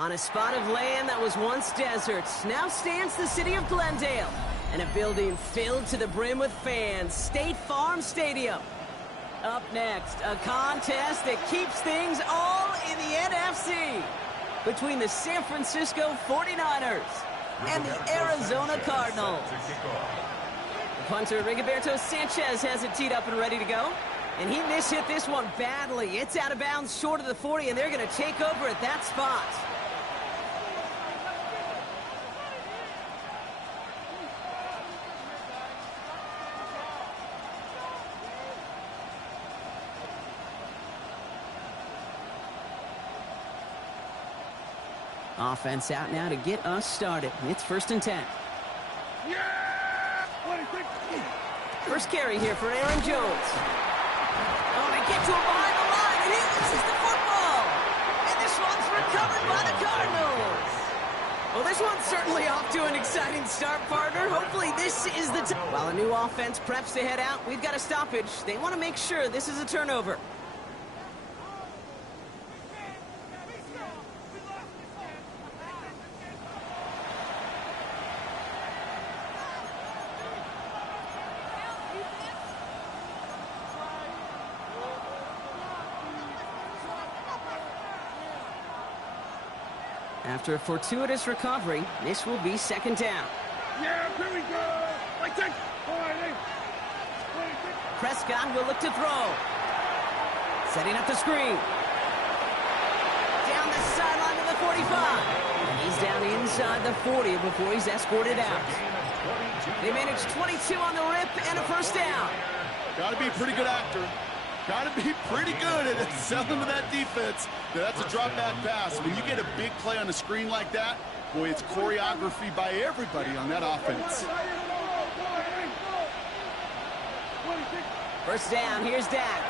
On a spot of land that was once desert, now stands the city of Glendale, and a building filled to the brim with fans, State Farm Stadium. Up next, a contest that keeps things all in the NFC between the San Francisco 49ers and the Arizona Cardinals. The punter, Rigoberto Sanchez, has it teed up and ready to go. And he mishit this one badly. It's out of bounds short of the 40, and they're going to take over at that spot. Offense out now to get us started. It's 1st and 10. First carry here for Aaron Jones. Oh, they get to him behind the line, and he loses the football. And this one's recovered by the Cardinals. Well, this one's certainly off to an exciting start, partner. Hopefully this is the time. While a new offense preps to head out, we've got a stoppage. They want to make sure this is a turnover. After a fortuitous recovery, this will be 2nd down. Yeah, here we go. Prescott will look to throw. Setting up the screen. Down the sideline to the 45. And he's down inside the 40 before he's escorted out. They managed 22 on the rip and a 1st down. Got to be a pretty good actor. Got to be pretty good at selling to that defense. That's a drop-back pass. When you get a big play on the screen like that, boy, it's choreography by everybody on that offense. 1st down, here's Dak.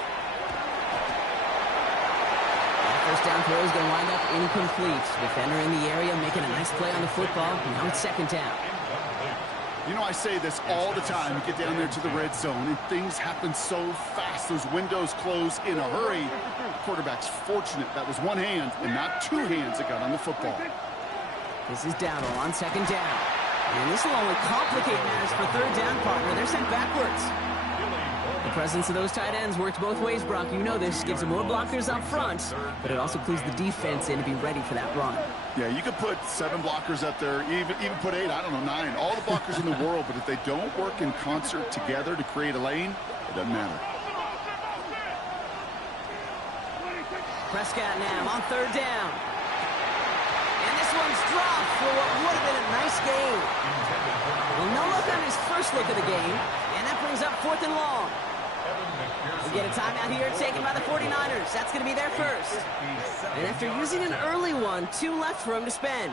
That 1st down throw is going to wind up incomplete. Defender in the area making a nice play on the football. Now it's 2nd down. You know, I say this all the time. You get down there to the red zone, and things happen so fast. Those windows close in a hurry. The quarterback's fortunate that was one hand and not two hands that got on the football. This is Dowdle on 2nd down. And this will only complicate matters for 3rd down, partner. They're sent backwards. The presence of those tight ends works both ways, Brock. You know this. Gives them more blockers up front, but it also clues the defense in to be ready for that run. Yeah, you could put 7 blockers up there, even put 8, I don't know, 9. All the blockers in the world, but if they don't work in concert together to create a lane, it doesn't matter. Prescott now on 3rd down. And this one's dropped for what would have been a nice gain. Well, no look on his first look of the game, and that brings up 4th and long. We get a timeout here taken by the 49ers. That's going to be their first. And after using an early one, 2 left for him to spend.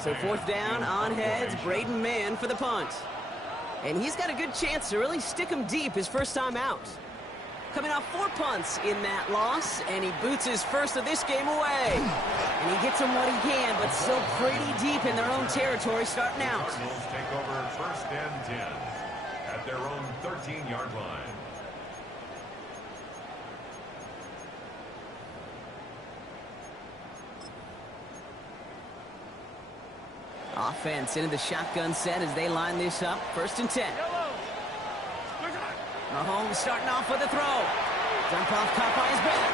So 4th down on heads, Braden Mann for the punt. And he's got a good chance to really stick him deep his first time out. Coming off 4 punts in that loss, and he boots his first of this game away. And he gets him what he can, but still pretty deep in their own territory starting out. Cardinals take over 1st and 10 at their own 13-yard line. Offense into the shotgun set as they line this up. 1st and 10. Mahomes starting off with a throw. Dump off caught by his back.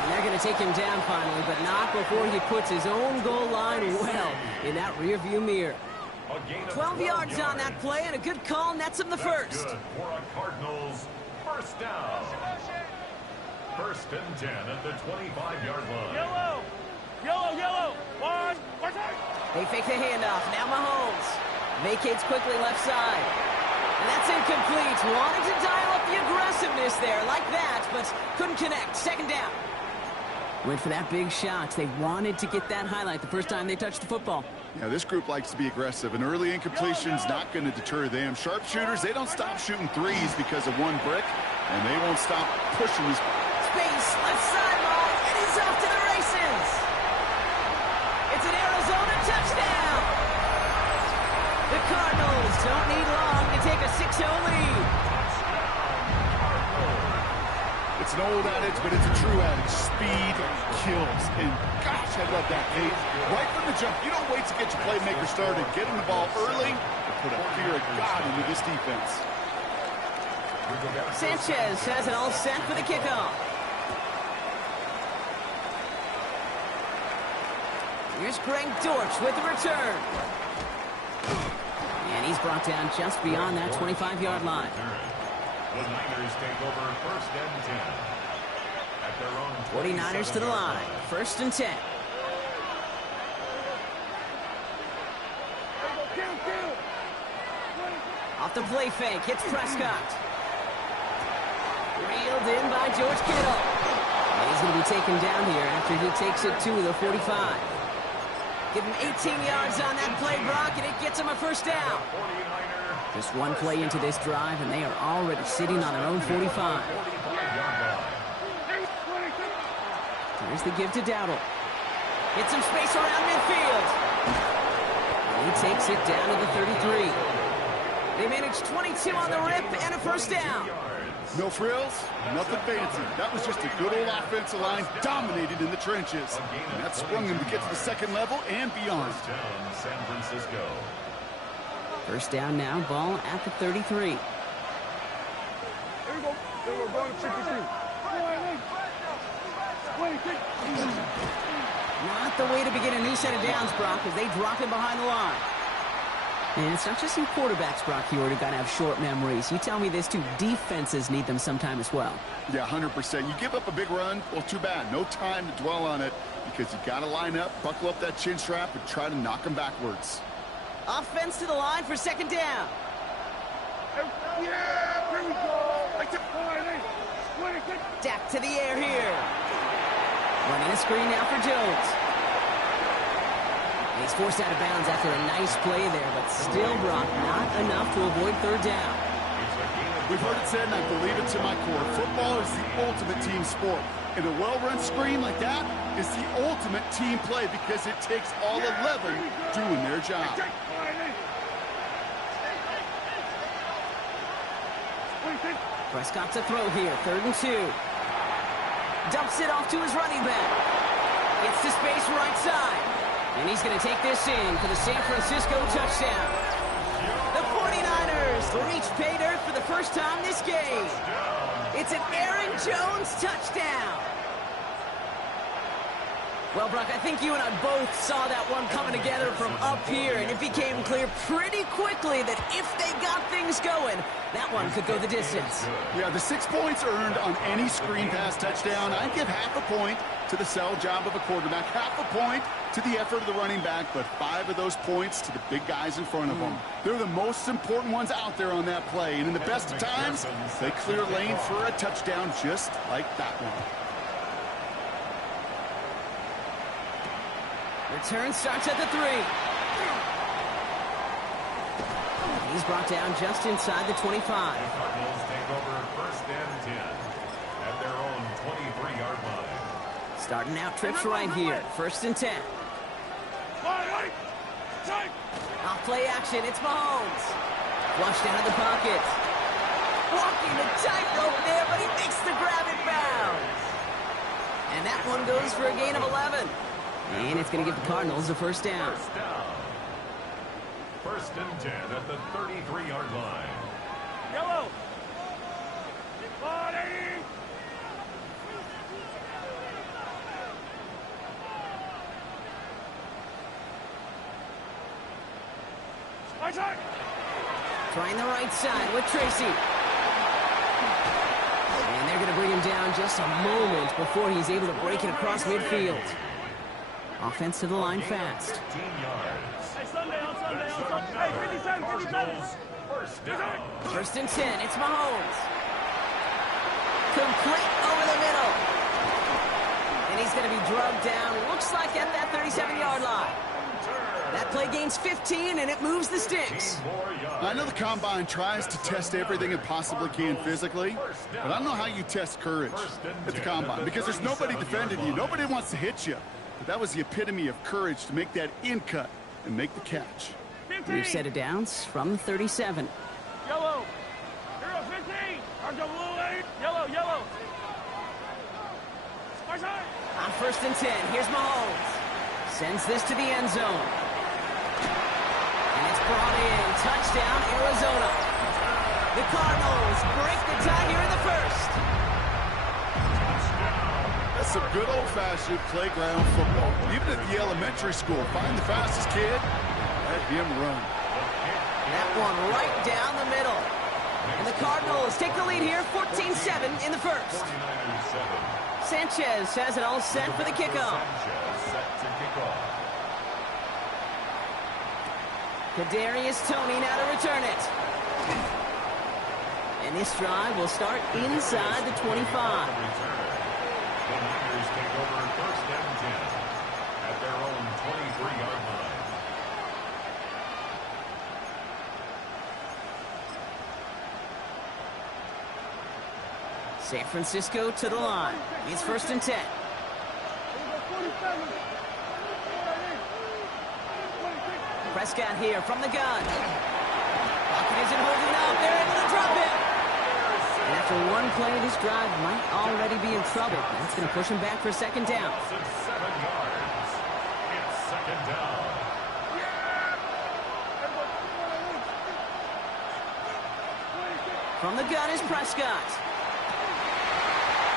And they're going to take him down finally, but not before he puts his own goal line well in that rearview mirror. 12 yards on that play, and a good call nets him the first. For a Cardinals 1st down. 1st and 10 at the 25-yard line. Yellow! Yellow, yellow! One! They fake the handoff. Now Mahomes vacates quickly left side. And that's incomplete. Wanted to dial up the aggressiveness there like that, but couldn't connect. 2nd down. Went for that big shot. They wanted to get that highlight the first time they touched the football. Yeah, this group likes to be aggressive, and early incompletion's not going to deter them. Sharpshooters, they don't stop shooting threes because of one brick, and they won't stop pushing these. Space, left sideline, and he's off to the races. It's an Arizona touchdown. The Cardinals don't need long to take a 6-0 lead. It's an old adage, but it's a true adage. Speed kills. And gosh, I love that, Kate. Right from the jump, you don't wait to get your playmaker started. Getting the ball early to put a fear of God into this defense. Sanchez has it all set for the kickoff. Here's Greg Dortch with the return. And he's brought down just beyond that 25-yard line. The Niners take over first and 10. At their own 49ers to the line. First and 10. Off the play fake. Hits Prescott. Reeled in by George Kittle. And he's going to be taken down here after he takes it to the 45. Give him 18 yards on that play, Brock, and it gets him a first down. Just one play into this drive, and they are already sitting on their own 45. Here's the give to Dowdle. Gets some space around midfield. And he takes it down to the 33. They managed 22 on the rip and a first down. No frills, nothing fancy. That was just a good old offensive line dominated in the trenches. And that sprung them to get to the second level and beyond. San Francisco. First down now, ball at the 33. Here we go. Going to 53. Not the way to begin a new set of downs, Brock, as they drop him behind the line. And it's not just in quarterbacks, Brock, you already got to have short memories. You tell me this too, defenses need them sometime as well. Yeah, 100%. You give up a big run, well, too bad. No time to dwell on it because you got to line up, buckle up that chin strap, and try to knock them backwards. Offense to the line for second down. Yeah, here we go. Dak to the air here. Running a screen now for Jones. He's forced out of bounds after a nice play there, but still, Brock, not enough to avoid third down. We've heard it said, and I believe it to my core, football is the ultimate team sport. And a well-run screen like that is the ultimate team play because it takes all 11 doing their job. Prescott to throw here, 3rd and 2. Dumps it off to his running back. Gets to space right side. And he's going to take this in for the San Francisco touchdown. The 49ers reach pay dirt for the first time this game. It's an Aaron Jones touchdown. Well, Brock, I think you and I both saw that one coming together from up here, and it became clear pretty quickly that if they got things going, that one could go the distance. Yeah, the 6 points earned on any screen pass touchdown. I give half a point to the sell job of a quarterback, half a point to the effort of the running back, but 5 of those points to the big guys in front of them. They're the most important ones out there on that play, and in the best of times, they clear lane for a touchdown just like that one. Return starts at the 3. He's brought down just inside the 25. Cardinals take over first and 10 at their own 23-yard line. Starting out trips right here. 1st and 10. Off play action. It's Mahomes. Flushed out of the pocket. Walking the tightrope there, but he makes the grab in bounds. And that one goes for a gain of 11. And it's going to give the Cardinals a first down. First down. 1st and 10 at the 33-yard line. Yellow. Trying the right side with Tracy. And they're going to bring him down just a moment before he's able to break it across midfield. Offense to the line fast. 15 yards. Hey, Sunday. Hey, 57. First down. 1st and 10. It's Mahomes. Complete over the middle. And he's going to be drugged down. Looks like at that 37-yard line. That play gains 15, and it moves the sticks. I know the Combine tries to test everything it possibly can physically, but I don't know how you test courage at the Combine because there's nobody defending you. Nobody wants to hit you. But that was the epitome of courage to make that in cut and make the catch. New set of downs from the 37. Yellow. Hero 15. RWA. Yellow. first and 10. Here's Mahomes. Sends this to the end zone. And it's brought in. Touchdown, Arizona. The Cardinals break the tie here in the first. That's some good old-fashioned playground football. Even at the elementary school, find the fastest kid, let him run. That one right down the middle. And the Cardinals take the lead here, 14-7 in the first. Sanchez has it all set for the kickoff. Kadarius Toney now to return it. And this drive will start inside the 25. The Niners take over first and 10 at their own 23-yard line. San Francisco to the line. It's first and 10. Prescott here from the gun. Pocket isn't holding up. They're able to drop it. And after one play, this drive might already be in trouble. That's going to push him back for second down. 7 yards. It's second down. From the gun is Prescott.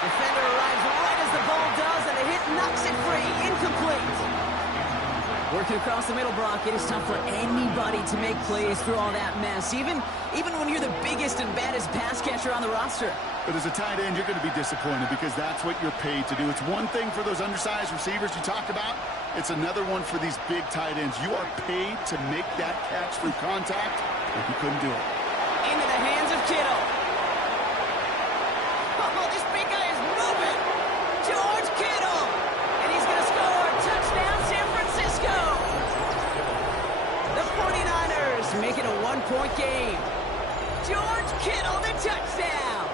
Defender arrives right as the ball does, and the hit knocks it free. Incomplete. Working across the middle, Brock, it is tough for anybody to make plays through all that mess, even when you're the biggest and baddest pass catcher on the roster. But as a tight end, you're going to be disappointed because that's what you're paid to do. It's one thing for those undersized receivers you talked about. It's another one for these big tight ends. You are paid to make that catch through contact, but you couldn't do it. Into the hands of Kittle. Oh, this big guy is moving. George Kittle. And he's going to score. Touchdown, San Francisco. The 49ers make it a one-point game. George Kittle, the touchdown.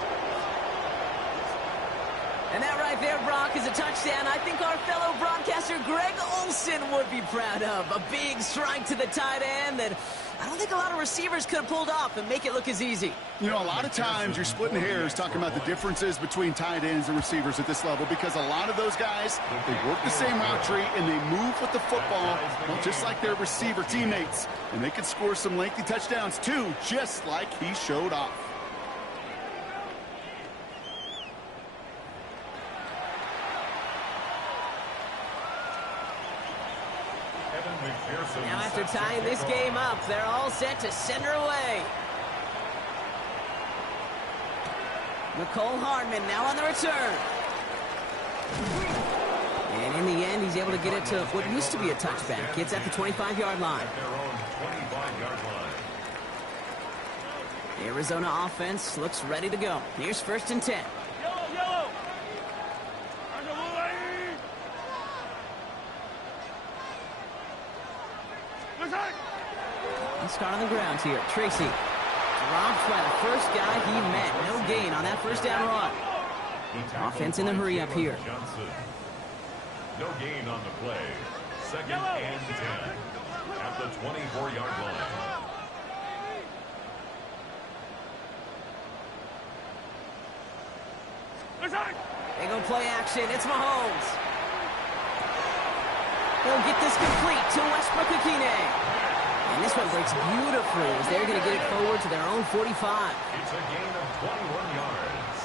And that right there, Brock, is a touchdown I think our fellow broadcaster Greg Olsen would be proud of. A big strike to the tight end that I don't think a lot of receivers could have pulled off and make it look as easy. You know, a lot of times you're splitting hairs talking about the differences between tight ends and receivers at this level because a lot of those guys, they work the same route tree and they move with the football, well, just like their receiver teammates. And they can score some lengthy touchdowns too, just like he showed off. Now after tying this game up, they're all set to send her away. Nicole Hardman now on the return. And in the end, he's able to get it to what used to be a touchback. It's at the 25-yard line. The Arizona offense looks ready to go. Here's first and 10. Let's start on the ground here. Tracy drops by the first guy he met. No gain on that first down run. Offense in the hurry up here. No gain on the play. Second and 10 at the 24-yard line. They go play action. It's Mahomes. He'll get this complete to Westbrook-Ikine. And this one breaks beautifully as they're going to get it forward to their own 45. It's a gain of 21 yards.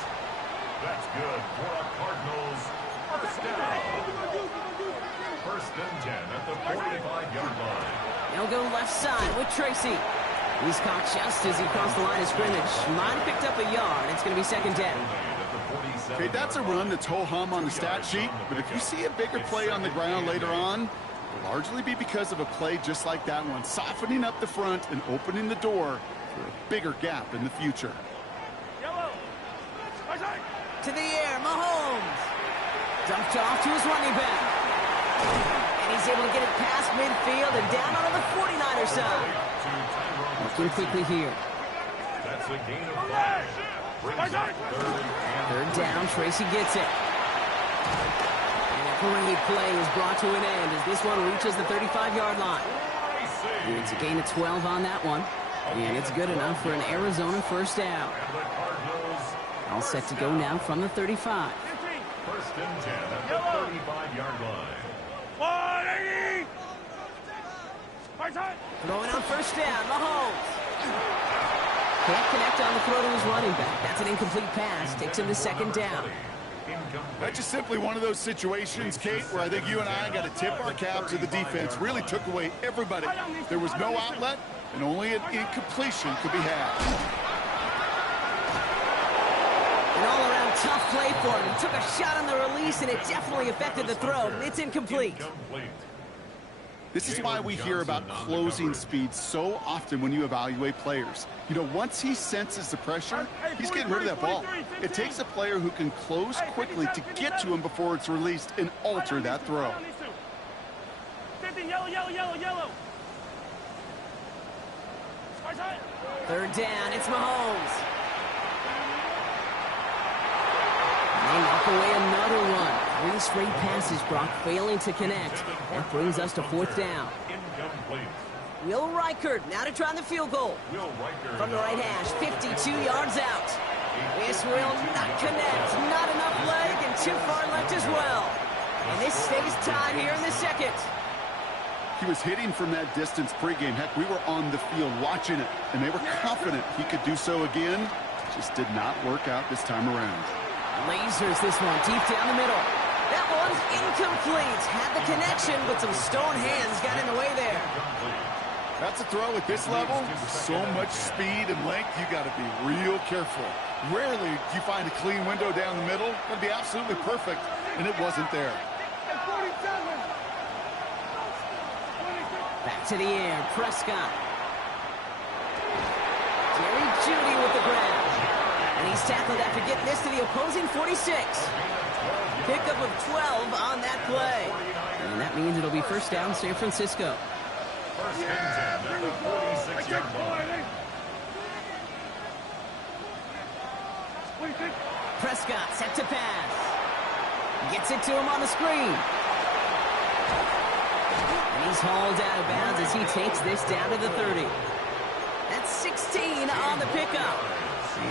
That's good for a Cardinals first down. First and 10 at the 45-yard line. They'll go left side with Tracy. He's caught just as he crossed the line of scrimmage. Might have picked up a yard. It's going to be second down. Okay, that's a run that's ho-hum on the stat sheet, but if you see a bigger play on the ground later on, it'll largely be because of a play just like that one, softening up the front and opening the door for a bigger gap in the future. To the air, Mahomes. Dumped off to his running back. And he's able to get it past midfield and down on the 49er side. Looking quickly here. That's a gain of 5. Third down, Tracy gets it. And a great play is brought to an end as this one reaches the 35-yard line. And it's a gain of 12 on that one. And it's good enough for an Arizona first down. All set to go now from the 35. First and 10 at the 35-yard line. 180! Throwing on first down, Mahomes. Can't connect on the throw to his running back. That's an incomplete pass. Takes him to second down. That's just simply one of those situations, Kate, where I think you and I got to tip our cap to the defense. Really took away everybody. There was no outlet, and only an incompletion could be had. An all-around tough play for him. He took a shot on the release, and it definitely affected the throw. It's incomplete. This is why we hear about closing speed so often when you evaluate players. You know, once he senses the pressure, he's getting rid of that ball. It takes a player who can close quickly to get to him before it's released and alter that throw. 15, yellow. Third down, it's Mahomes. They knock away another one. 3 straight passes, Brock failing to connect. That brings us to fourth down. Incomplete. Will Reichert now to try the field goal. From the right hash, 52 yards out. This will not connect. Not enough leg and too far left as well. And this stays tied here in the second. He was hitting from that distance pregame. Heck, we were on the field watching it, and they were confident he could do so again. Just did not work out this time around. Lasers this one deep down the middle. That one's incomplete. Had the connection, but some stone hands got in the way there. That's a throw at this level. With so much speed and length, you got to be real careful. Rarely do you find a clean window down the middle. That'd be absolutely perfect, and it wasn't there. Back to the air, Prescott. Jerry Jeudy with the grab. And he's tackled after getting this to the opposing 46. Pickup of 12 on that play. And that means it'll be first down San Francisco. First and 10 at the 46-yard line. Prescott set to pass. Gets it to him on the screen. And he's hauled out of bounds as he takes this down to the 30. That's 16 on the pickup.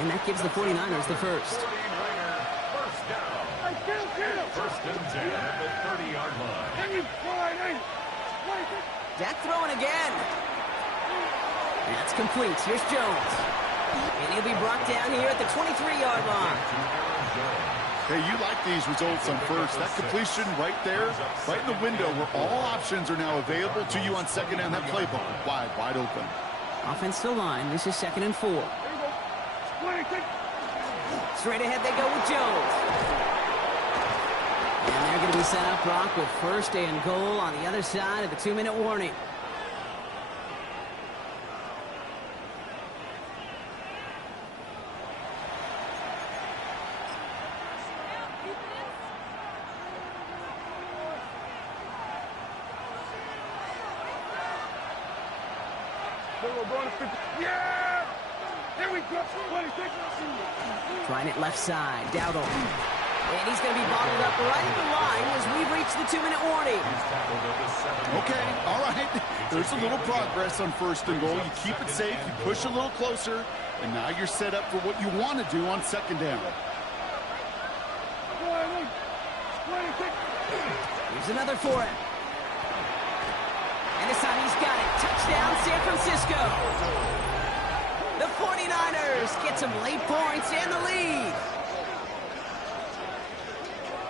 And that gives the 49ers the first. First down. First and 10 at the 30-yard line. Dak throwing again. That's complete. Here's Jones. And he'll be brought down here at the 23-yard line. Hey, you like these results on first. That completion right there, right in the window where all options are now available to you on second down. That playbook wide open. Offense to line. This is 2nd and 4. Straight ahead they go with Jones. And they're going to be set up, Brock, with first and goal on the other side of the 2-minute warning. Yeah! Here we go. 26. Trying it left side. Dowdle. And he's going to be bottled up right at the line as we've reached the 2-minute warning. Okay, all right. There's a little progress on first and goal. You keep it safe, you push a little closer, and now you're set up for what you want to do on second down. Here's another for him. And this time he's got it. Touchdown, San Francisco. The 49ers get some late points and the lead.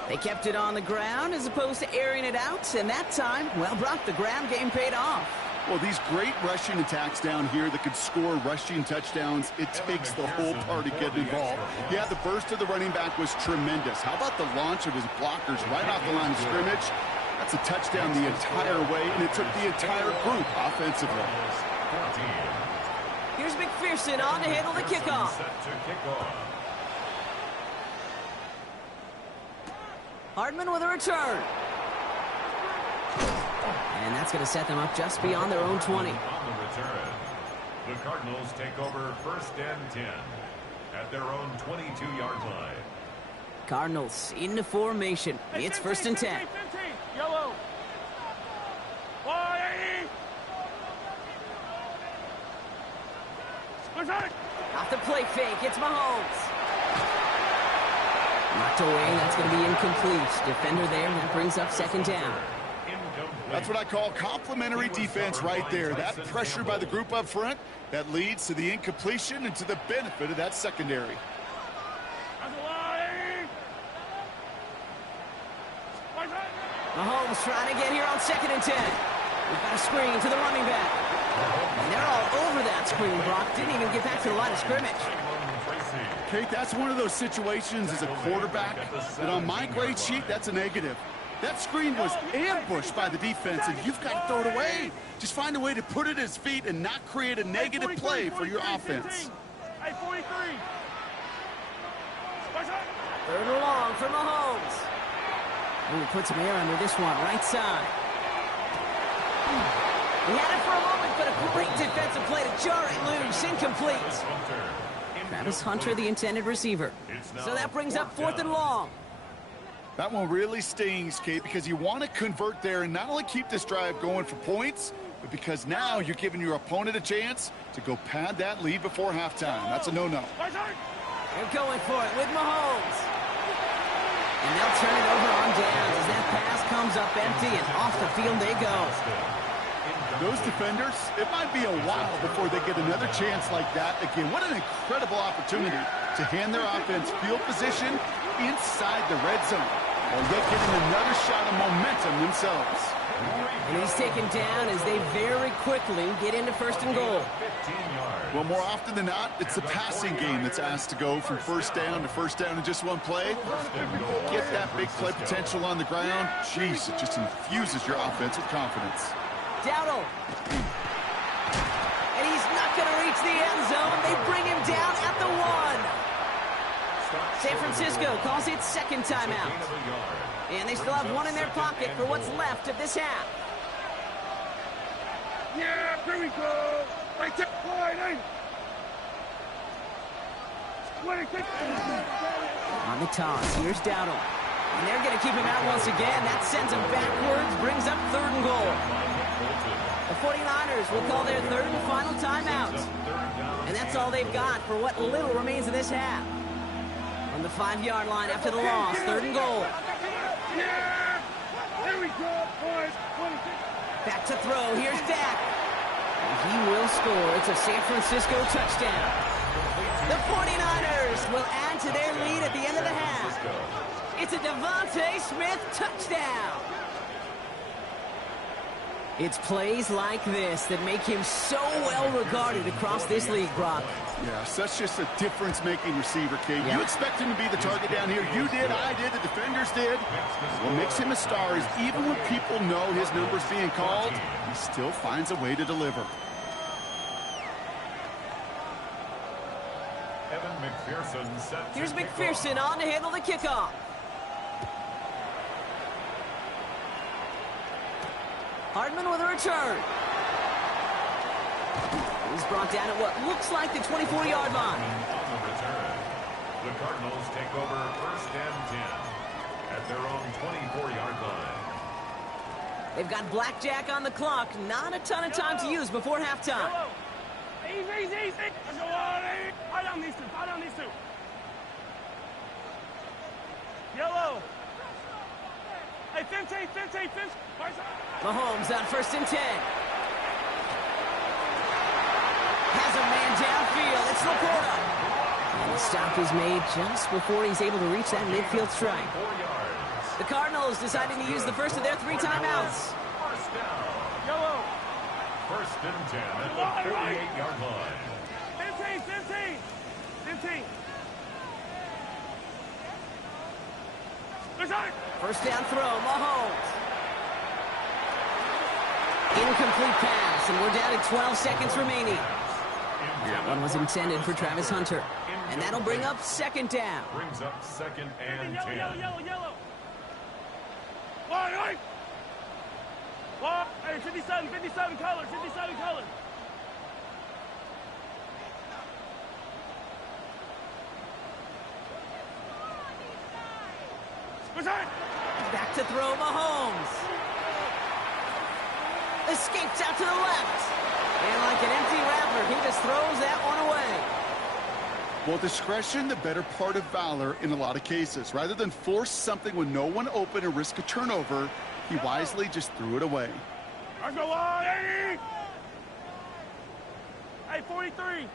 They kept it on the ground as opposed to airing it out. And that time, well, Brock, the ground game paid off. Well, these great rushing attacks down here that could score rushing touchdowns, it takes the whole party getting involved. Yeah, the burst of the running back was tremendous. How about the launch of his blockers right off the line of scrimmage? That's a touchdown the entire way, and it took the entire group offensively. Here's McPherson on to handle the kickoff. Hardman with a return. And that's going to set them up just beyond their own 20. On the return, the Cardinals take over first and 10 at their own 22-yard line. Cardinals into formation. It's first and 10. Yellow. 180. Off the play fake, it's Mahomes. Knocked away, that's going to be incomplete. Defender there, that brings up second down. That's what I call complimentary defense right there. That pressure by the group up front, that leads to the incompletion and to the benefit of that secondary. Mahomes trying to get here on 2nd and 10. We've got a screen to the running back. And they're all over that screen, Brock. Didn't even get back to the line of scrimmage. Kate, that's one of those situations as a quarterback that on my grade sheet, that's a negative. That screen was ambushed by the defense, and you've got to throw it away. Just find a way to put it at his feet and not create a negative play for your offense. 3rd and long for Mahomes. Ooh, put some air under this one, right side. He had it for a moment, but a great defensive play to jar it loose, incomplete. Travis Hunter, the intended receiver. So that brings up 4th and long. That one really stings, Kate, because you want to convert there and not only keep this drive going for points, but because now you're giving your opponent a chance to go pad that lead before halftime. That's a no-no. They're going for it with Mahomes. And they'll turn it over on downs as that pass comes up empty, and off the field they go. Those defenders, it might be a while before they get another chance like that again. What an incredible opportunity to hand their offense field position inside the red zone, while yet getting another shot of momentum themselves. And he's taken down as they very quickly get into 1st and goal. Well, more often than not, it's the passing game that's asked to go from 1st down to 1st down in just one play. Get that big play potential on the ground. Jeez, it just infuses your offense with confidence. Dowdle. And he's not going to reach the end zone. They bring him down at the 1. San Francisco calls it 2nd timeout. And they still have 1 in their pocket for what's left of this half. Yeah, here we go. Right there, line. 26. On the toss, here's Dowdle. And they're going to keep him out once again. That sends him backwards, brings up 3rd and goal. The 49ers will call their 3rd and final timeout. And that's all they've got for what little remains of this half. On the 5-yard line after the loss, 3rd and goal. Yeah, here we go, boys. 26. Back to throw, here's Dak. And he will score. It's a San Francisco touchdown. The 49ers will add to their lead at the end of the half. It's a Devontae Smith touchdown. It's plays like this that make him so well regarded across this league, Brock. Yeah, such just a difference-making receiver, Kate. Yeah. You expect him to be the target down here. You did, I did, the defenders did. What makes him a star is even when people know his number's being called, he still finds a way to deliver. Here's McPherson on to handle the kickoff. Hardman with a return. He's brought down at what looks like the 24-yard line. On the return, the Cardinals take over 1st and 10 at their own 24-yard line. They've got blackjack on the clock. Not a ton of time to use before halftime. Easy. Tie down these two. Yellow. Hey, 15. Mahomes on 1st and 10. Has a man downfield. It's Laporta. And the stop is made just before he's able to reach that midfield strike. The Cardinals deciding to use the first of their 3 timeouts. First down. Yellow. 1st and 10 at the 48-yard line. 15. First down throw, Mahomes. Incomplete pass, and we're down to 12 seconds remaining. That one was intended for Travis Hunter. And that'll bring up 2nd down. Brings up 2nd and 10. Yellow. Right. Hey, 57 colors. Back to throw, Mahomes. Escapes out to the left. And like an empty wrapper, he just throws that one away. Well, discretion, the better part of valor in a lot of cases. Rather than force something with no one open and risk a turnover, he wisely just threw it away. Let's go on, 80! Hey, 43!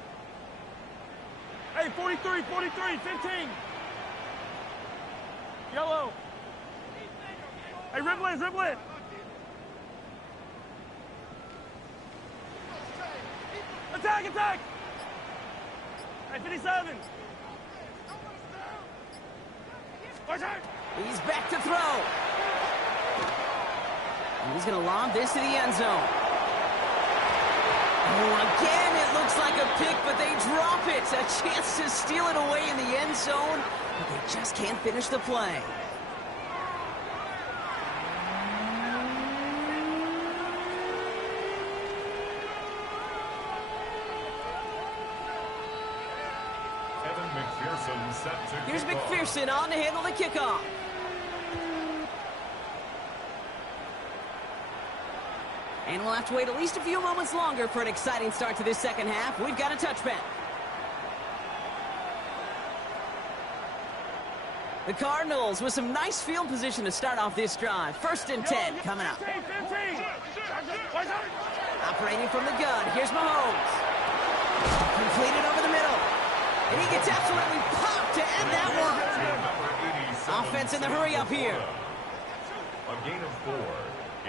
Hey, 43, 43, 15! Yellow! Hey, ribble it, ribble it! Attack, attack! Hey, 57! He's back to throw. And he's going to lob this to the end zone. Oh, again, it looks like a pick, but they drop it. A chance to steal it away in the end zone, but they just can't finish the play. Here's McPherson on to handle the kickoff. And we'll have to wait at least a few moments longer for an exciting start to this second half. We've got a touchback. The Cardinals with some nice field position to start off this drive. 1st and 10 coming up. 15. Operating from the gun. Here's Mahomes. Completed over the middle. And he gets absolutely popped to end that one. Offense in the hurry up here. A gain of 4.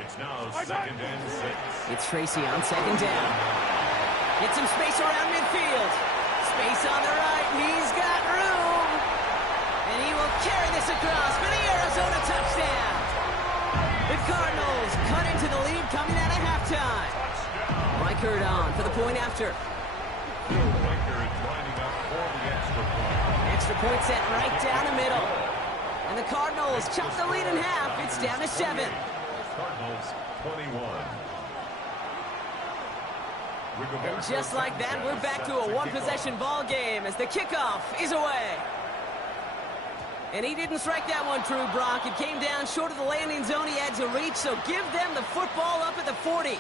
It's now 2nd and 6. It's Tracy on 2nd down. Get some space around midfield. Space on the right. He's got room. And he will carry this across for the Arizona touchdown. The Cardinals cut into the lead coming out of halftime. Reichert on for the point after. Reichert lining up for the extra point. Extra point set right down the middle. And the Cardinals chop the lead in half. It's down to 7. Cardinals 21. And just like that, we're back to a one-possession ball game as the kickoff is away. And he didn't strike that one true, Brock. It came down short of the landing zone. He had to reach, so give them the football up at the 40.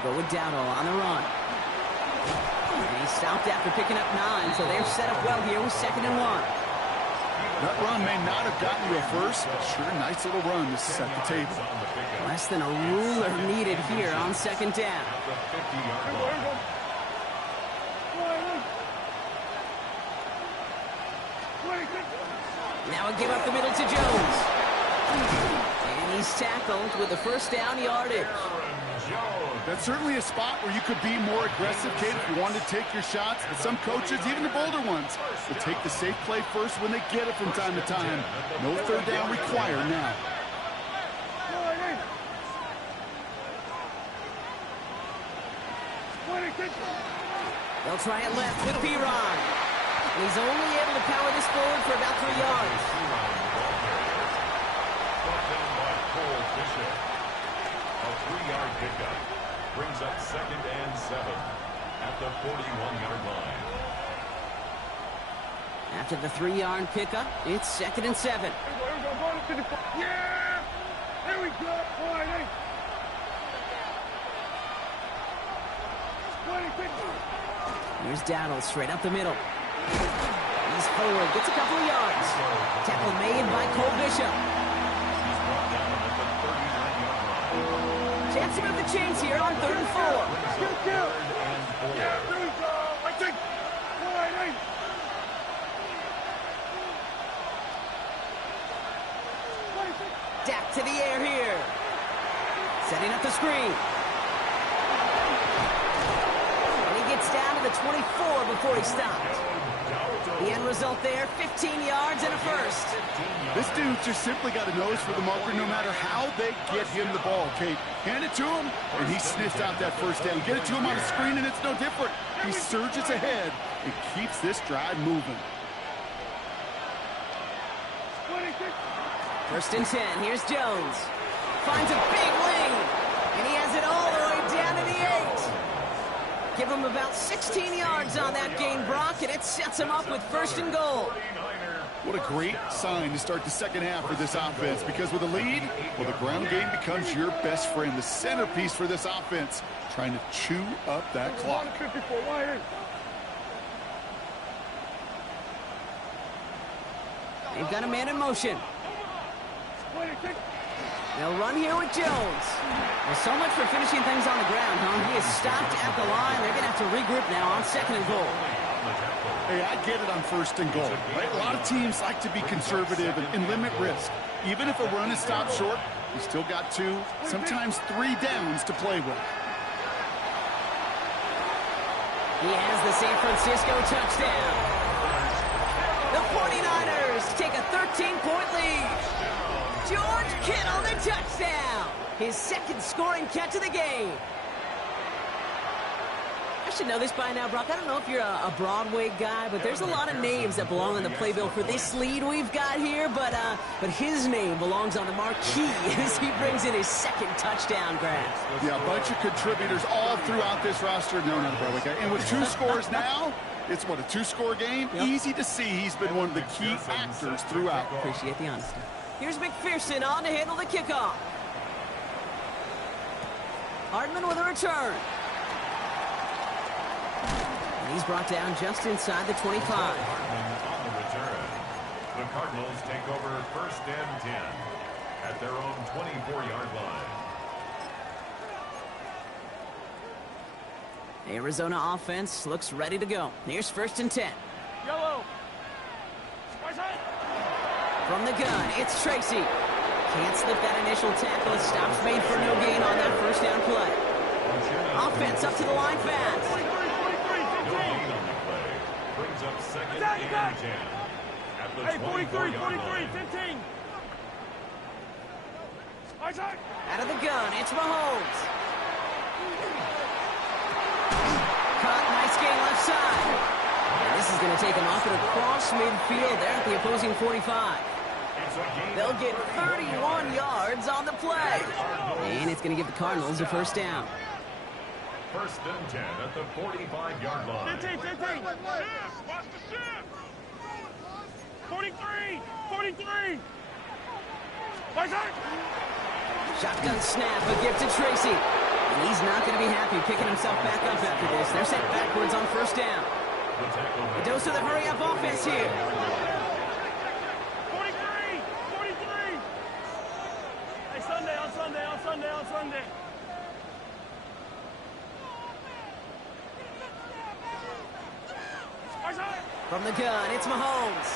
Go with Dowdle on the run. And he stopped after picking up 9, so they're set up well here with 2nd and 1. That run may not have gotten you a first, but sure, nice little run to set the table. Less than a ruler needed here on 2nd down. Now a give up the middle to Jones. And he's tackled with the 1st down yardage. That's certainly a spot where you could be more aggressive, Kate, if you wanted to take your shots. But some coaches, even the bolder ones, will take the safe play first when they get it from time to time. No 3rd down required now. They'll try it left with P-Ron. He's only able to power this forward for about 3 yards. A 3-yard pickup brings up 2nd and 7 at the 41-yard line. After the 3-yard pickup, it's 2nd and 7. Yeah! There we go! Here's Dowdle straight up the middle. He's forward, gets a couple of yards. Tackle made by Cole Bishop. Chance to move the chains here on 3rd and 4. Yeah, there we go! I think! Dak to the air here. Setting up the screen. And he gets down to the 24 before he stopped. The end result there, 15 yards and a first. This dude just simply got a nose for the marker no matter how they get him the ball, Kate. Hand it to him, and he sniffs out that 1st down. Get it to him on a screen, and it's no different. He surges ahead and keeps this drive moving. 1st and 10, here's Jones. Finds a big lane, and he has it all the way down to the 8. Give him about 16 yards on that gain, Brock, and it sets him up with 1st and goal. What a great sign to start the second half for this offense, because with a lead, well, the ground game becomes your best friend, the centerpiece for this offense, trying to chew up that clock. They've got a man in motion. They'll run here with Jones. Well, so much for finishing things on the ground, huh? He is stopped at the line. They're going to have to regroup now on 2nd and goal. Hey, I get it on 1st and goal. Right? A lot of teams like to be conservative and limit risk. Even if a run is stopped short, you still got 2, sometimes 3 downs to play with. He has the San Francisco touchdown. The 49ers take a 13-point lead. George Kittle, the touchdown. His 2nd scoring catch of the game. I should know this by now, Brock. I don't know if you're a Broadway guy, but there's a lot of names that belong on the playbill for this lead we've got here, but his name belongs on the marquee as he brings in his 2nd touchdown grab. Yeah, a bunch of contributors all throughout this roster. No, not a Broadway guy. And with 2 scores now, it's what, a 2-score game? Yep. Easy to see he's been one of the key actors throughout. Appreciate the honesty. Here's McPherson on to handle the kickoff. Hardman with a return. And he's brought down just inside the 25. Hardman on the return. The Cardinals take over 1st and 10 at their own 24-yard line. Arizona offense looks ready to go. Here's 1st and 10. Yellow. From the gun, it's Tracy. Can't slip that initial tackle. Stops made for no gain on that 1st down play. Offense up to the line fast. No gain on the play. Brings up 2nd and 10 at the 24-yard line. 15. Out of the gun, it's Mahomes. Caught, nice gain left side. And this is going to take him off and across midfield there at the opposing 45. They'll get 31 yards on the play. And it's going to give the Cardinals a 1st down. 1st and 10 at the 45-yard line. 15. 43. Shotgun snap, a gift to Tracy. And he's not going to be happy picking himself back up after this. They're sent backwards on 1st down. A dose of the hurry-up offense here. 43. Hey, Sunday. From the gun, it's Mahomes.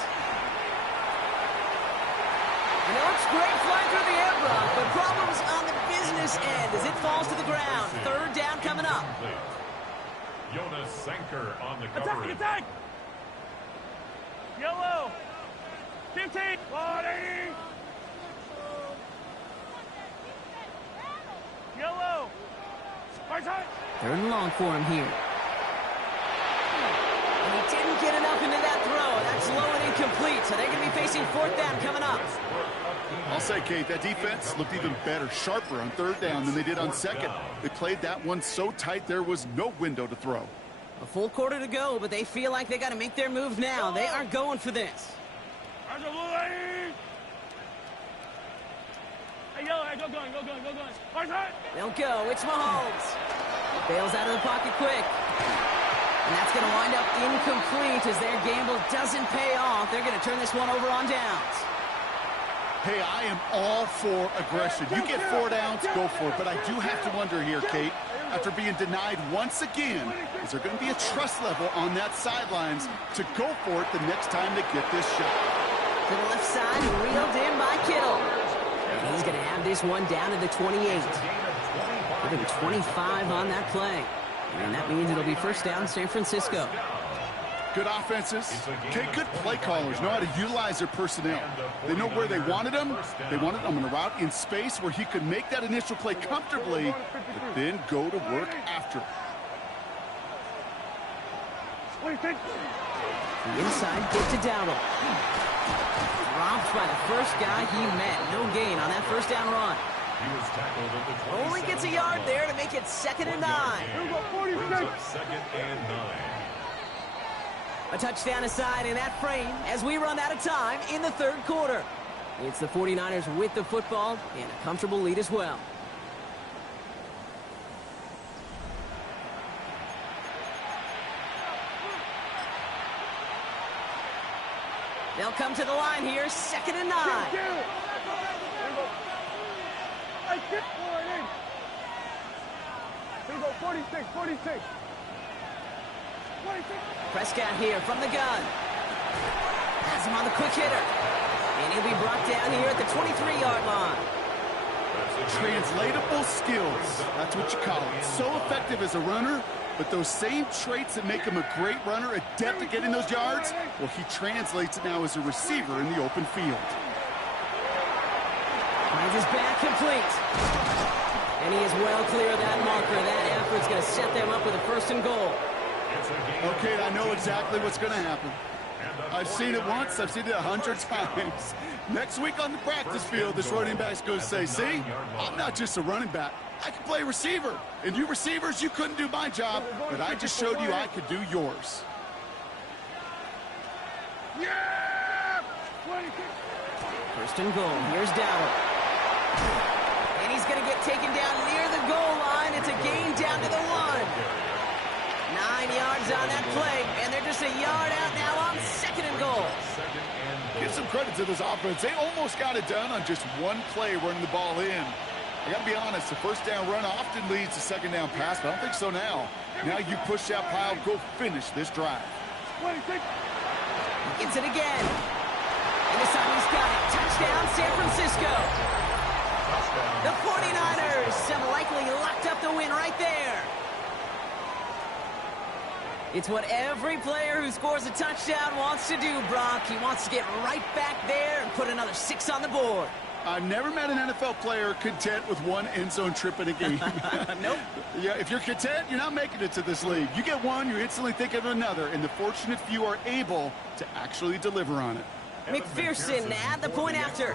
You know, it's great flying through the air, Brock, but problems on the business end as it falls to the ground. 3rd down coming up. Jonas Sanker on the coverage. Attack! Yellow. 15. 40. Yellow. 3rd and long for him here. And he didn't get enough into that throw. That's low and incomplete, so they're going to be facing 4th down coming up. I'll say, Kate, that defense looked even better, sharper on 3rd down than they did on 2nd. They played that one so tight there was no window to throw. A full quarter to go, but they feel like they got to make their move now. They are going for this. Hey, yellow, go gun. They'll go. It's Mahomes. Bails out of the pocket quick. And that's going to wind up incomplete as their gamble doesn't pay off. They're going to turn this one over on downs. Hey, I am all for aggression. You get 4 downs, go for it. But I do have to wonder here, Kate, after being denied once again, is there going to be a trust level on that sidelines to go for it the next time they get this shot? To the left side, reeled in by Kittle. And he's going to have this one down to the 28. Give him 25 on that play. And that means it'll be 1st down San Francisco. Good offenses. Okay, good play callers know how to utilize their personnel. They know where they wanted them. They wanted them on a route in space where he could make that initial play comfortably, but then go to work after. The inside get to Dowdle. Dropped by the first guy he met. No gain on that 1st down run. He was tackled at the Only gets a yard there to make it 2nd and 9. Brings up 2nd and 9. A touchdown aside in that frame as we run out of time in the third quarter. It's the 49ers with the football and a comfortable lead as well. They'll come to the line here, 2nd and 9. Here we go, 46, 46. Prescott here from the gun. Has him on the quick hitter. And he'll be brought down here at the 23-yard line. Translatable skills. That's what you call it. So effective as a runner, but those same traits that make him a great runner, adept at getting those yards, well, he translates it now as a receiver in the open field. Finds his back complete. And he is well clear of that marker. That effort's going to set them up with a 1st and goal. Okay, I know exactly what's going to happen. I've seen it once. I've seen it 100 times. Next week on the practice field, this running back's going to say, see, I'm not just a running back. I can play receiver. And you receivers, you couldn't do my job, but I just showed you I could do yours. Yeah! 1st and goal. Here's Dowdle. And he's going to get taken down near the goal line. It's a gain down to the 1. 9 yards on that play, and they're just a yard out now on 2nd and goal. Give some credit to this offense. They almost got it done on just one play running the ball in. I got to be honest, the 1st down run often leads to 2nd down pass, but I don't think so now. Now you push that pile, go finish this drive. He gets it again. And this time he's got it. Touchdown, San Francisco. The 49ers have likely locked up the win right there. It's what every player who scores a touchdown wants to do, Brock. He wants to get right back there and put another 6 on the board. I've never met an NFL player content with one end zone trip in a game. Nope. Yeah, if you're content, you're not making it to this league. You get one, you're instantly thinking of another, and the fortunate few are able to actually deliver on it. McPherson at the point after.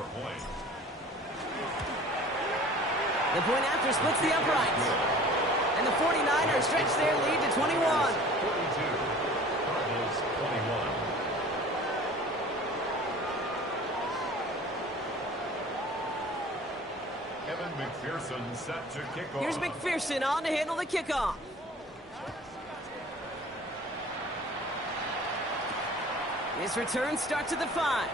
The point after splits the uprights. And the 49ers stretch their lead to 21. 42. Cardinals 21. Evan McPherson set to kick off. Here's McPherson on to handle the kickoff. His return starts at the 5.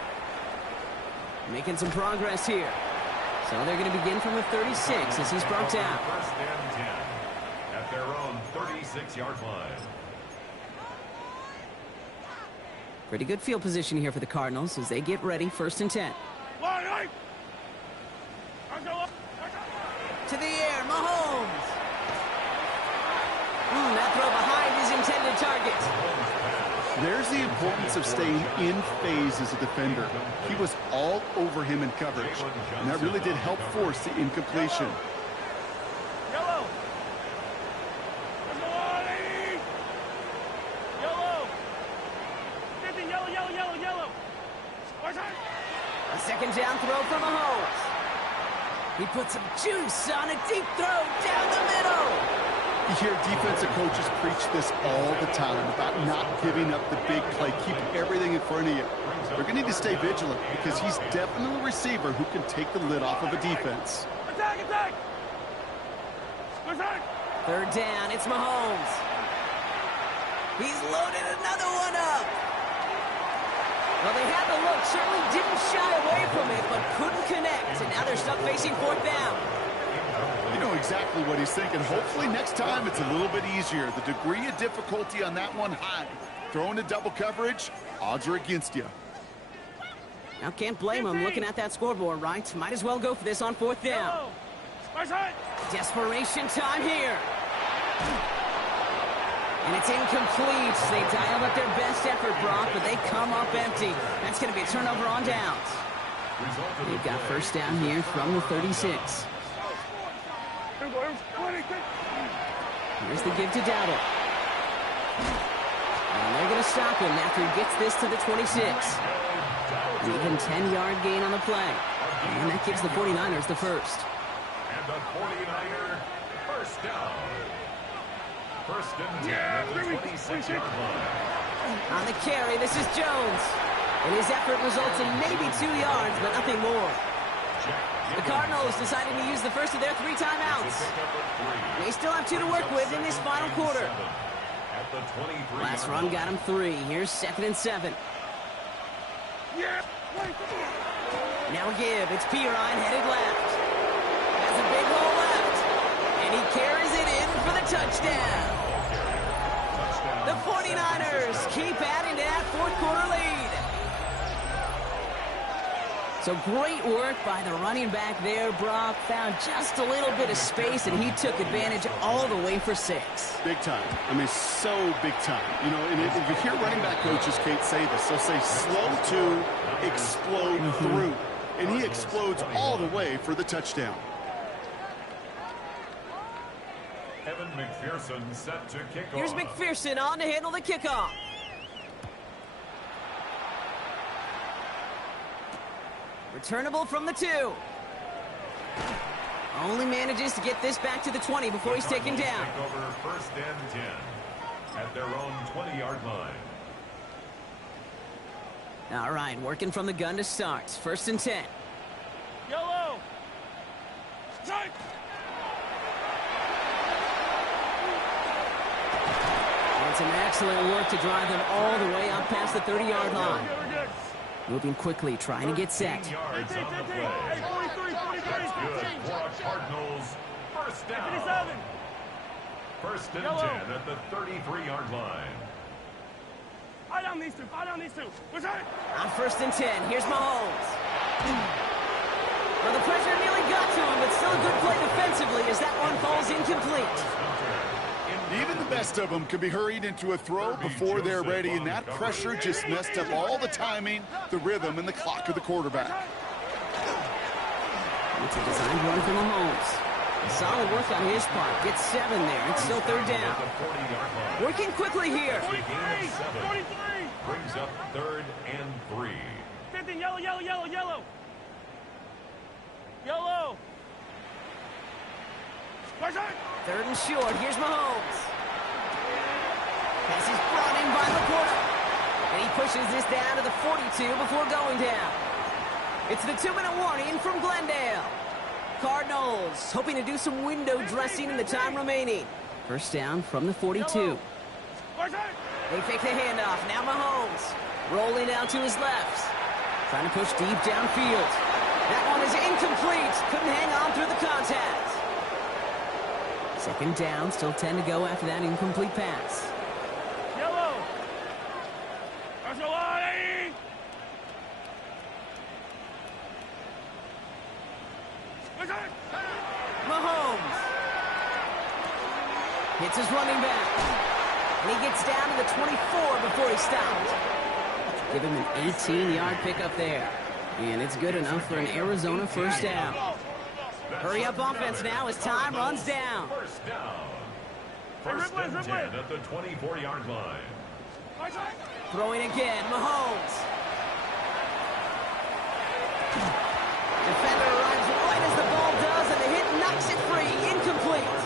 Making some progress here. So they're going to begin from the 36 as he's brought down. 1st and 10 at their own 36-yard line. Pretty good field position here for the Cardinals as they get ready. 1st and 10. To the air, Mahomes. That throw behind his intended target. There's the importance of staying in phase as a defender. He was all over him in coverage, and that really did help force the incompletion. Yellow. Let's go on, 80. Yellow. 50, yellow, yellow, yellow, yellow. A 2nd down throw for Mahomes. He puts some juice on a deep throw down the middle. You hear defensive coaches preach this all the time about not giving up the big play, keeping everything in front of you. They're going to need to stay vigilant because he's definitely a receiver who can take the lid off of a defense. Attack, attack. Attack. 3rd down, it's Mahomes. He's loaded another one up. Well, they had the look, certainly didn't shy away from it, but couldn't connect. And now they're stuck facing 4th down. You know exactly what he's thinking. Hopefully next time it's a little bit easier. The degree of difficulty on that one high. Throwing to double coverage, odds are against you. Now can't blame him looking at that scoreboard, right? Might as well go for this on 4th down. Desperation time here. And it's incomplete. They dialed up their best effort, Brock, but they come up empty. That's going to be a turnover on downs. They've got 1st down here from the 36. Here's the give to Dowdle. And they're going to stop him after he gets this to the 26. An even 10-yard gain on the play. And that gives the 49ers the 1st. And the 49er 1st down. 1st and 10 at the 26-yard line. On the carry, this is Jones. And his effort results in maybe 2 yards, but nothing more. The Cardinals deciding to use the first of their 3 timeouts. They still have 2 to work with in this final quarter. Last run got him 3. Here's 2nd and 7. Now a give. It's Pirine headed left. Has a big hole left. And he carries it in for the touchdown. The 49ers keep adding to that 4th quarter lead. So great work by the running back there, Brock. Found just a little bit of space, and he took advantage all the way for 6. Big time. I mean, so big time. You know, and if you hear running back coaches, Kate, say this, they'll say slow to explode through. And he explodes all the way for the touchdown. Evan McPherson set to kick off. Here's McPherson on to handle the kickoff. Returnable from the 2. Only manages to get this back to the 20 before he's taken down. Take over 1st and 10 at their own 20-yard line. All right, working from the gun to start. 1st and 10. Yellow. Strike. It's an excellent work to drive them all the way up past the 30-yard line. Moving quickly, trying to get set. Yards on the play. That's good for a Cardinals 1st down. 1st and 10 at the 33-yard line. Fight on these 2. Fight on these 2. On 1st and 10, here's Mahomes. Well, the pressure nearly got to him, but still a good play defensively as that one falls incomplete. Even the best of them can be hurried into a throw before they're ready, and that pressure just messed up all the timing, the rhythm, and the clock of the quarterback. It's a designed run for Mahomes. Solid work on his part. Gets 7 there. It's still 3rd down. Working quickly here. 43. Brings up 3rd and 3. 15. Yellow. Yellow. 3rd and short. Here's Mahomes. Pass is brought in by LaPorta. And he pushes this down to the 42 before going down. It's the 2-minute warning from Glendale. Cardinals hoping to do some window dressing in the time remaining. 1st down from the 42. They fake the handoff. Now Mahomes rolling out to his left. Trying to push deep downfield. That one is incomplete. Couldn't hang on through the contact. 2nd down, still 10 to go after that incomplete pass. Yellow. Mahomes hits his running back. And he gets down to the 24 before he stopped. Give him an 18-yard pickup there. And it's good enough for an Arizona 1st down. Hurry up offense now as time runs down. 1st down. 1st and 10 at the 24-yard line. Throwing again, Mahomes. Defender arrives right as the ball does, and the hit knocks it free. Incomplete.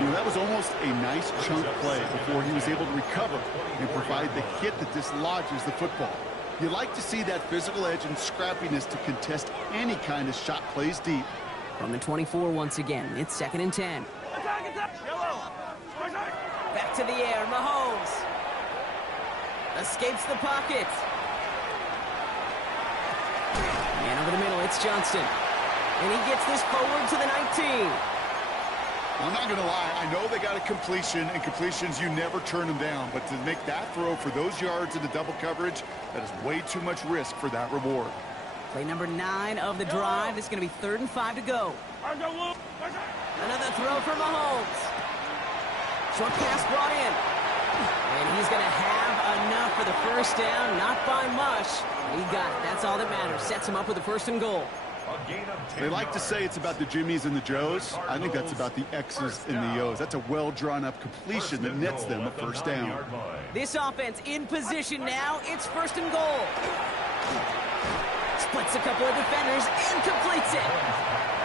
You know, that was almost a nice chunk play before he was able to recover and provide the hit that dislodges the football. You like to see that physical edge and scrappiness to contest any kind of shot plays deep. From the 24 once again, it's 2nd and 10. Back to the air, Mahomes. Escapes the pocket. And over the middle, it's Johnston. And he gets this forward to the 19. I'm not going to lie. I know they got a completion, and completions, you never turn them down. But to make that throw for those yards into double coverage, that is way too much risk for that reward. Play number 9 of the drive. This is going to be 3rd and 5 to go. Another throw for Mahomes. Short pass brought in. And he's going to have enough for the 1st down. Not by much. He got it. That's all that matters. Sets him up with a 1st and goal. They like to say it's about the Jimmies and the Joes. I think that's about the X's and the O's. That's a well-drawn-up completion that nets them a 1st down. This offense in position now. It's 1st and goal. Splits a couple of defenders and completes it.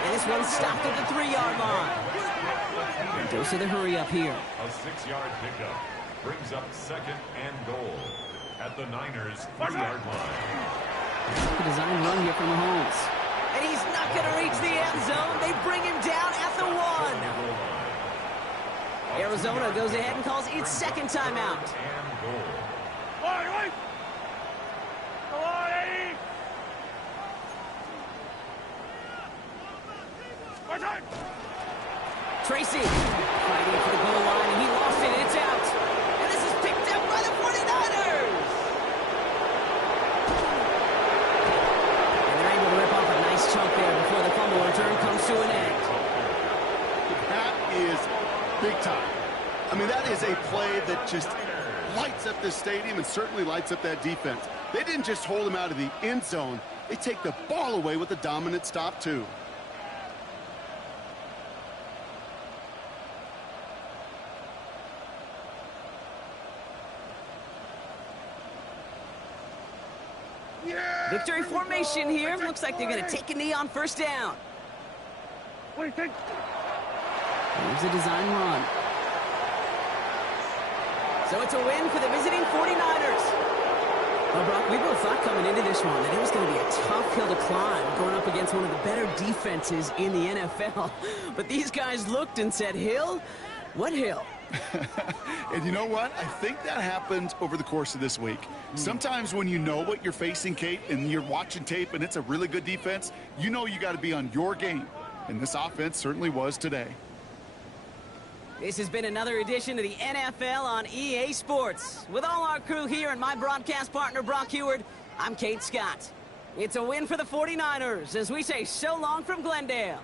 And this one's stopped at the 3-yard line. And dose of the hurry up here. A 6-yard pickup. brings up second and goal at the Niners' 3-yard line. A design run here from Mahomes. And he's not going to reach the end zone. They bring him down at the 1. Arizona goes ahead and calls its second timeout. And goal. Tracy fighting for the goal line, and he lost it. It's out. And this is picked up by the 49ers. And they're able to rip off a nice chunk there before the fumble return comes to an end. That is big time. I mean, that is a play that just lights up this stadium and certainly lights up that defense. They didn't just hold him out of the end zone. They take the ball away with a dominant stop, too. Victory formation here. Looks like they're going to take a knee on first down. What do you think? Here's a design run. So it's a win for the visiting 49ers. Well, Brock, we both thought coming into this one that it was going to be a tough hill to climb going up against one of the better defenses in the NFL. But these guys looked and said, Hill? What hill? And you know what? I think that happened over the course of this week. Sometimes when you know what you're facing, Kate, and you're watching tape and it's a really good defense, you know you got to be on your game. And this offense certainly was today. This has been another edition of the NFL on EA Sports. With all our crew here and my broadcast partner, Brock Heward, I'm Kate Scott. It's a win for the 49ers as we say so long from Glendale.